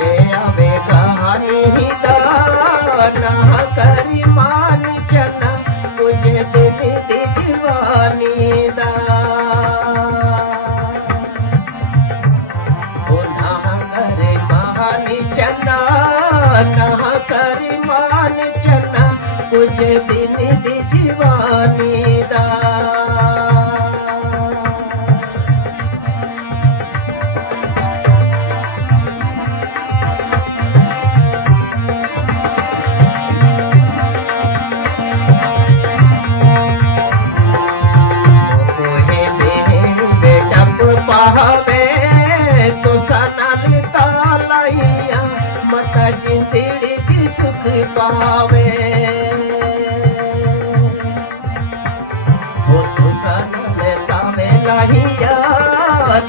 टूटे आवे कहानी दाना करी मान चना कुछ दिन दी जवानी दा ना करे मान चना ना करी मान चना कुछ दिन दी जवानी दा जिंदड़ी भी सुख पावे ओ तो सनल तावे लाहिया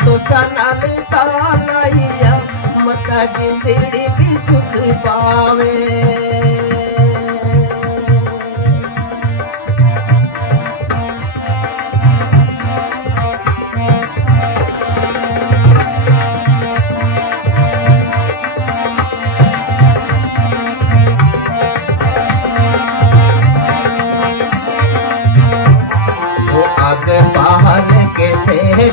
तो सनल तालाइया मता जिंदड़ी भी सुख पावे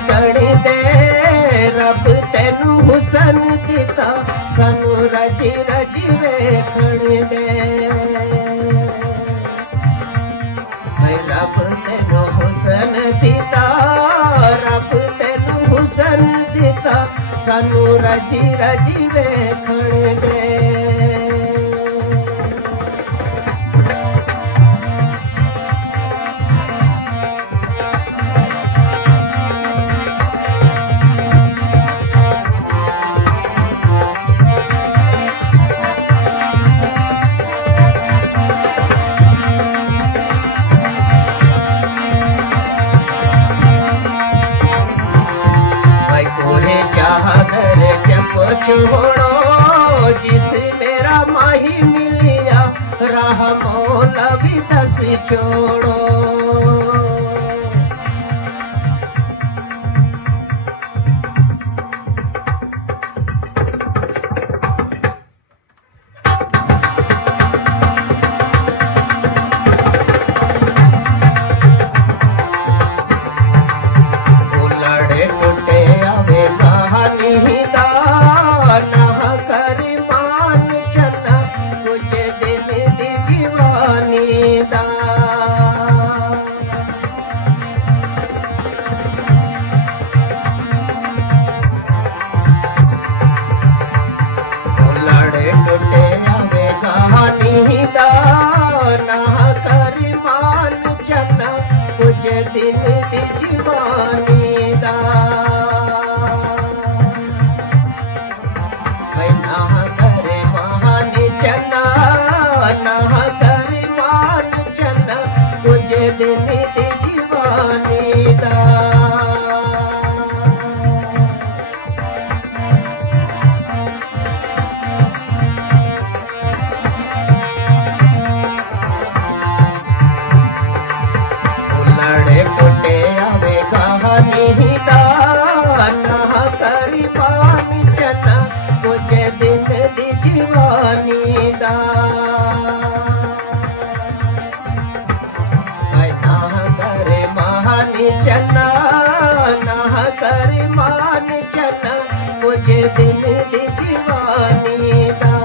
कड़ी दे रब तेनू हुसन दिता सानू रज रज वेखण दे रब तेनू हुसन दिता रब तेनू हुसन दिता सानू रज रज वेखण दे छोड़ो जिस मेरा माही मिलिया राह मौला भी दस छोड़ो दिन दी जवानी दा ना करे मान चना ना करे मान चना कुछ दिन दी जवानी दा चना ना करे मान चना कुछ दिन दी जवानी दा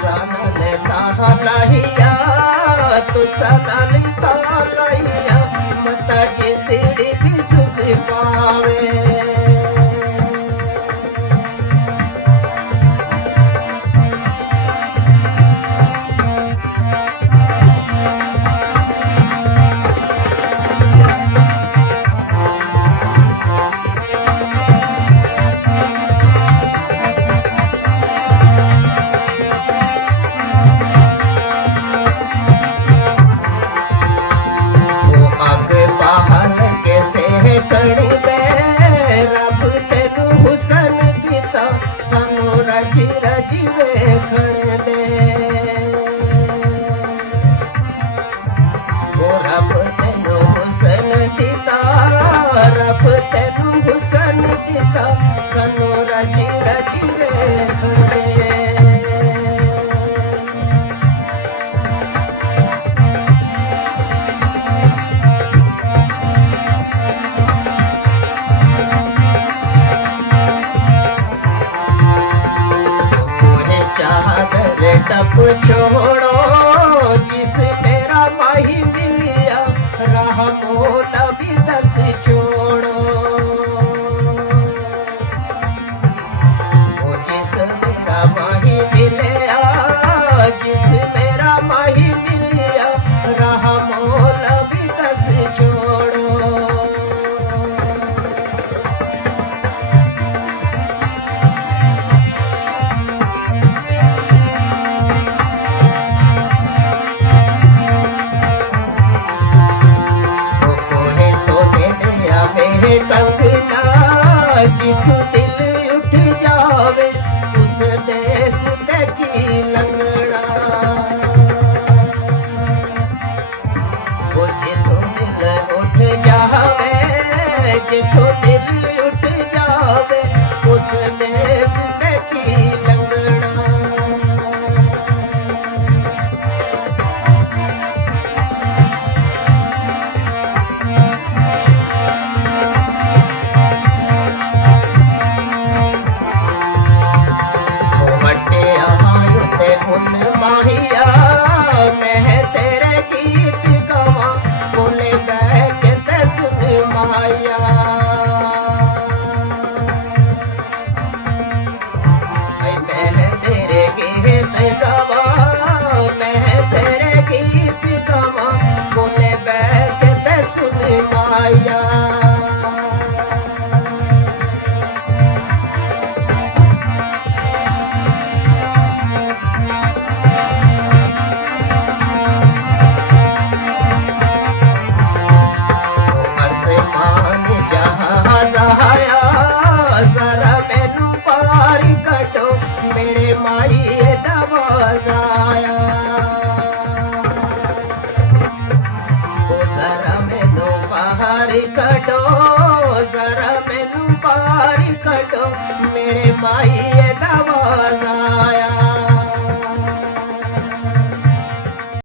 सनल तालाइया